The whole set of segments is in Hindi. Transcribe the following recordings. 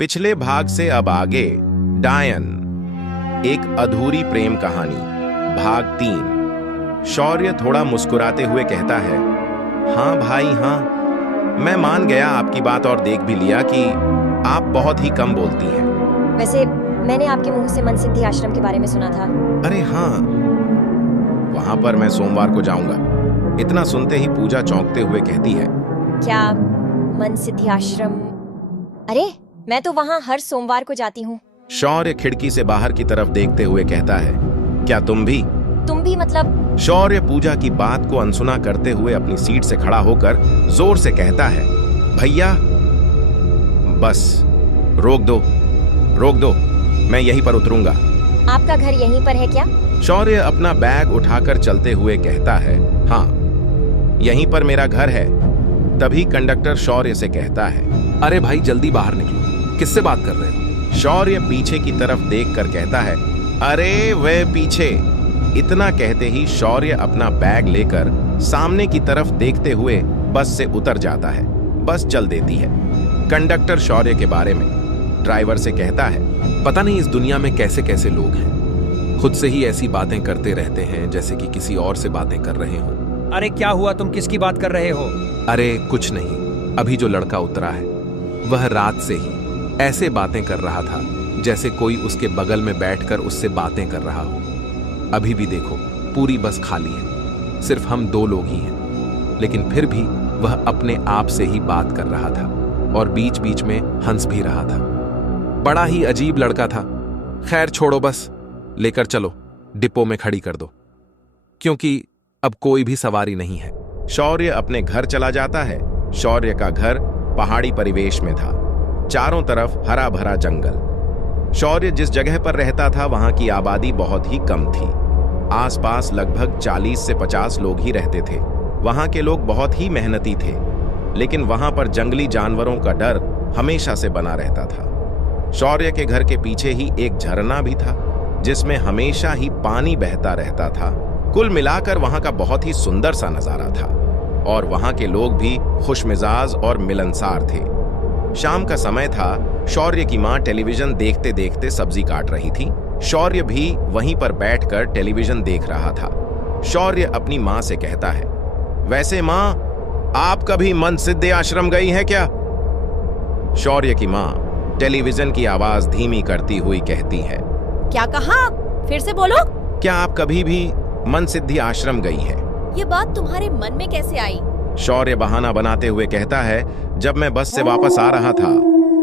पिछले भाग से अब आगे डायन, एक अधूरी प्रेम कहानी, भाग 3। शौर्य थोड़ा मुस्कुराते हुए कहता है, हाँ भाई हाँ, मैं मान गया आपकी बात और देख भी लिया कि आप बहुत ही कम बोलती हैं। वैसे मैंने आपके मुंह से मनसिद्धि आश्रम के बारे में सुना था। अरे हाँ, वहां पर मैं सोमवार को जाऊंगा। इतना सुनते ही पूजा चौंकते हुए कहती है, क्या मनसिद्धि आश्रम? अरे मैं तो वहाँ हर सोमवार को जाती हूँ। शौर्य खिड़की से बाहर की तरफ देखते हुए कहता है, क्या तुम भी? तुम भी मतलब? शौर्य पूजा की बात को अनसुना करते हुए अपनी सीट से खड़ा होकर जोर से कहता है, भैया बस रोक दो, मैं यहीं पर उतरूंगा। आपका घर यहीं पर है क्या? शौर्य अपना बैग उठाकर चलते हुए कहता है, हाँ यहीं पर मेरा घर है। तभी कंडक्टर शौर्य से कहता है, अरे भाई जल्दी बाहर निकलो, किससे बात कर रहे हो? शौर्य पीछे की तरफ देखकर कहता है, अरे वे पीछे। इतना कहते ही शौर्य अपना बैग लेकर सामने की तरफ देखते हुए बस से उतर जाता है। बस चल देती है। कंडक्टर शौर्य के बारे में ड्राइवर से कहता है, पता नहीं इस दुनिया में कैसे कैसे लोग हैं, खुद से ही ऐसी बातें करते रहते हैं जैसे कि किसी और से बातें कर रहे हो। अरे क्या हुआ, तुम किसकी बात कर रहे हो? अरे कुछ नहीं, अभी जो लड़का उतरा है वह रात से ही ऐसे बातें कर रहा था जैसे कोई उसके बगल में बैठकर उससे बातें कर रहा हो। अभी भी देखो, पूरी बस खाली है, सिर्फ हम 2 लोग ही हैं, लेकिन फिर भी वह अपने आप से ही बात कर रहा था और बीच बीच में हंस भी रहा था। बड़ा ही अजीब लड़का था। खैर छोड़ो, बस लेकर चलो, डिपो में खड़ी कर दो, क्योंकि अब कोई भी सवारी नहीं है। शौर्य अपने घर चला जाता है। शौर्य का घर पहाड़ी परिवेश में था, चारों तरफ हरा भरा जंगल। शौर्य जिस जगह पर रहता था वहां की आबादी बहुत ही कम थी। आसपास लगभग 40 से 50 लोग ही रहते थे। वहां के लोग बहुत ही मेहनती थे, लेकिन वहां पर जंगली जानवरों का डर हमेशा से बना रहता था। शौर्य के घर के पीछे ही एक झरना भी था जिसमें हमेशा ही पानी बहता रहता था। कुल मिलाकर वहां का बहुत ही सुंदर सा नजारा था और वहां के लोग भी खुशमिजाज और मिलनसार थे। शाम का समय था। शौर्य की मां टेलीविजन देखते देखते सब्जी काट रही थी। शौर्य भी वहीं पर बैठकर टेलीविजन देख रहा था। शौर्य अपनी मां से कहता है, वैसे मां, आप कभी मनसिद्धि आश्रम गई हैं क्या? शौर्य की मां टेलीविजन की आवाज धीमी करती हुई कहती है, क्या कहा? फिर से बोलो। क्या आप कभी भी मनसिद्धि आश्रम गई हैं? ये बात तुम्हारे मन में कैसे आई? शौर्य बहाना बनाते हुए कहता है, जब मैं बस से वापस आ रहा था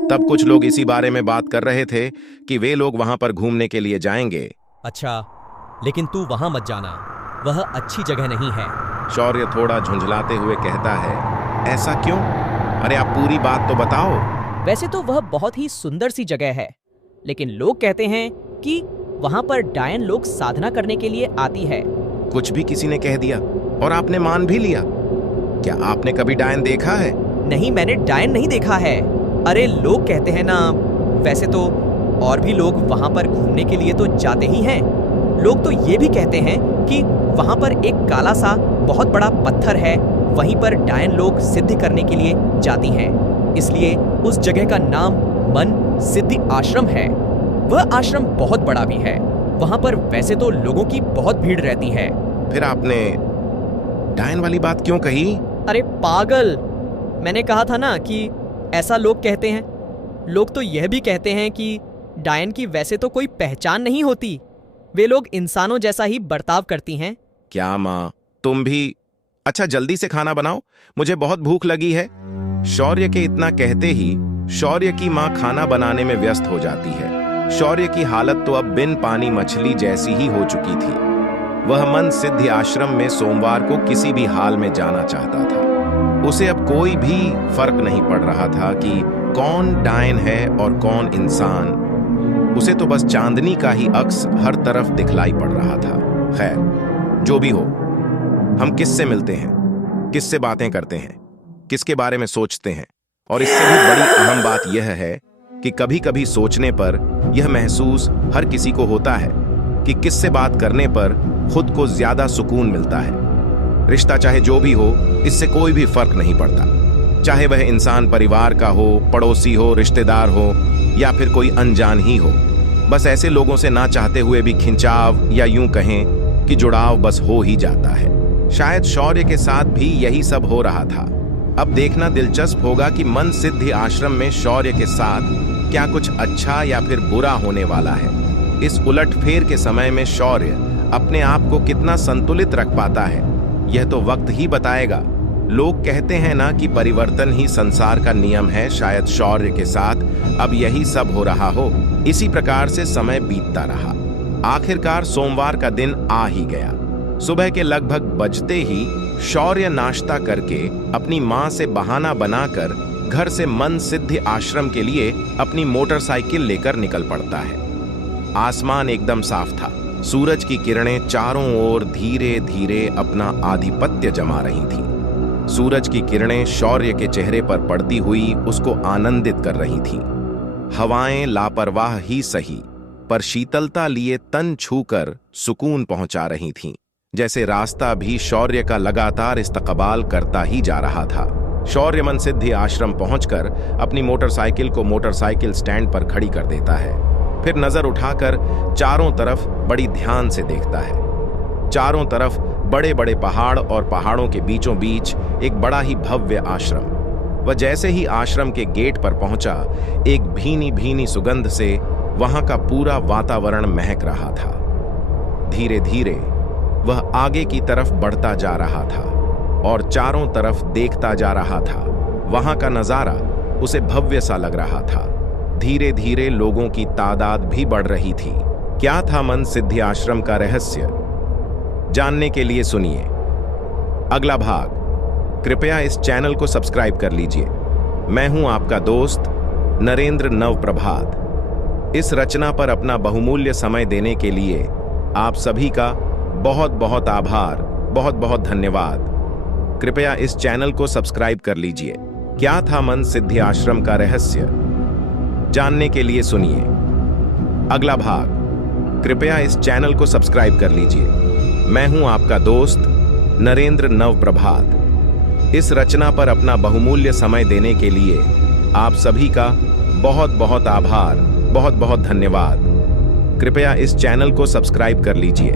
तब कुछ लोग इसी बारे में बात कर रहे थे कि वे लोग वहां पर घूमने के लिए जाएंगे। अच्छा, लेकिन तू वहां मत जाना, वह अच्छी जगह नहीं है। शौर्य थोड़ा झुंझलाते हुए कहता है, ऐसा क्यों? अरे आप पूरी बात तो बताओ। वैसे तो वह बहुत ही सुंदर सी जगह है, लेकिन लोग कहते हैं कि वहां पर डायन लोग साधना करने के लिए आती है। कुछ भी किसी ने कह दिया और आपने मान भी लिया? क्या आपने कभी डायन देखा है? नहीं, मैंने डायन नहीं देखा है। अरे लोग कहते हैं ना। वैसे तो और भी लोग वहां पर घूमने के लिए तो जाते ही हैं। लोग तो ये भी कहते हैं कि वहां पर एक काला सा बहुत बड़ा पत्थर है, वहीं पर डायन लोग सिद्धि करने के लिए जाती हैं। इसलिए उस जगह का नाम मन सिद्धि आश्रम है। वह आश्रम बहुत बड़ा भी है। वहां पर वैसे तो लोगों की बहुत भीड़ रहती है। फिर आपने डायन वाली बात क्यों कही? अरे पागल, मैंने कहा था ना कि ऐसा लोग कहते हैं। लोग तो यह भी कहते हैं कि डायन की वैसे तो कोई पहचान नहीं होती, वे लोग इंसानों जैसा ही बर्ताव करती हैं। क्या माँ, तुम भी? अच्छा जल्दी से खाना बनाओ, मुझे बहुत भूख लगी है। शौर्य के इतना कहते ही शौर्य की माँ खाना बनाने में व्यस्त हो जाती है। शौर्य की हालत तो अब बिन पानी मछली जैसी ही हो चुकी थी। वह मन सिद्धि आश्रम में सोमवार को किसी भी हाल में जाना चाहता था। उसे अब कोई भी फर्क नहीं पड़ रहा था कि कौन डायन है और कौन इंसान। उसे तो बस चांदनी का ही अक्स हर तरफ दिखलाई पड़ रहा था। खैर जो भी हो, हम किससे मिलते हैं, किससे बातें करते हैं, किसके बारे में सोचते हैं, और इससे भी बड़ी अहम बात यह है कि कभी कभी सोचने पर यह महसूस हर किसी को होता है कि किससे बात करने पर खुद को ज्यादा सुकून मिलता है। रिश्ता चाहे जो भी हो, इससे कोई भी फर्क नहीं पड़ता, चाहे वह इंसान परिवार का हो, पड़ोसी हो, रिश्तेदार हो। या फिर कोई अनजान ही हो। बस ऐसे लोगों से ना चाहते हुए भी खिंचाव या यूं कहें कि जुड़ाव बस हो ही जाता है। शायद शौर्य के साथ भी यही सब हो रहा था। अब देखना दिलचस्प होगा कि मन सिद्धि आश्रम में शौर्य के साथ क्या कुछ अच्छा या फिर बुरा होने वाला है। इस उलटफेर के समय में शौर्य अपने आप को कितना संतुलित रख पाता है, यह तो वक्त ही बताएगा। लोग कहते हैं ना कि परिवर्तन ही संसार का नियम है। शायद शौर्य के साथ अब यही सब हो रहा हो। इसी प्रकार से समय बीतता रहा। आखिरकार सोमवार का दिन आ ही गया। सुबह के लगभग बजते ही शौर्य नाश्ता करके अपनी मां से बहाना बनाकर घर से मन सिद्धि आश्रम के लिए अपनी मोटरसाइकिल लेकर निकल पड़ता है। आसमान एकदम साफ था। सूरज की किरणें चारों ओर धीरे धीरे अपना आधिपत्य जमा रही थीं। सूरज की किरणें शौर्य के चेहरे पर पड़ती हुई उसको आनंदित कर रही थीं। हवाएं लापरवाह ही सही पर शीतलता लिए तन छूकर सुकून पहुंचा रही थीं, जैसे रास्ता भी शौर्य का लगातार इस्तकबाल करता ही जा रहा था। शौर्य मन सिद्धि आश्रम पहुंचकर अपनी मोटरसाइकिल को मोटरसाइकिल स्टैंड पर खड़ी कर देता है। फिर नजर उठाकर चारों तरफ बड़ी ध्यान से देखता है। चारों तरफ बड़े बड़े पहाड़ और पहाड़ों के बीचों बीच एक बड़ा ही भव्य आश्रम। वह जैसे ही आश्रम के गेट पर पहुंचा, एक भीनी भीनी सुगंध से वहां का पूरा वातावरण महक रहा था। धीरे धीरे वह आगे की तरफ बढ़ता जा रहा था और चारों तरफ देखता जा रहा था। वहां का नजारा उसे भव्य सा लग रहा था। धीरे धीरे लोगों की तादाद भी बढ़ रही थी। क्या था मन सिद्धि आश्रम का रहस्य, जानने के लिए सुनिए अगला भाग। कृपया इस चैनल को सब्सक्राइब कर लीजिए। मैं हूं आपका दोस्त नरेंद्र नवप्रभात। इस रचना पर अपना बहुमूल्य समय देने के लिए आप सभी का बहुत बहुत आभार, बहुत बहुत धन्यवाद। कृपया इस चैनल को सब्सक्राइब कर लीजिए। क्या था मन सिद्धि आश्रम का रहस्य, जानने के लिए सुनिए अगला भाग। कृपया इस चैनल को सब्सक्राइब कर लीजिए। मैं हूं आपका दोस्त नरेंद्र नवप्रभात। इस रचना पर अपना बहुमूल्य समय देने के लिए आप सभी का बहुत बहुत आभार, बहुत बहुत धन्यवाद। कृपया इस चैनल को सब्सक्राइब कर लीजिए।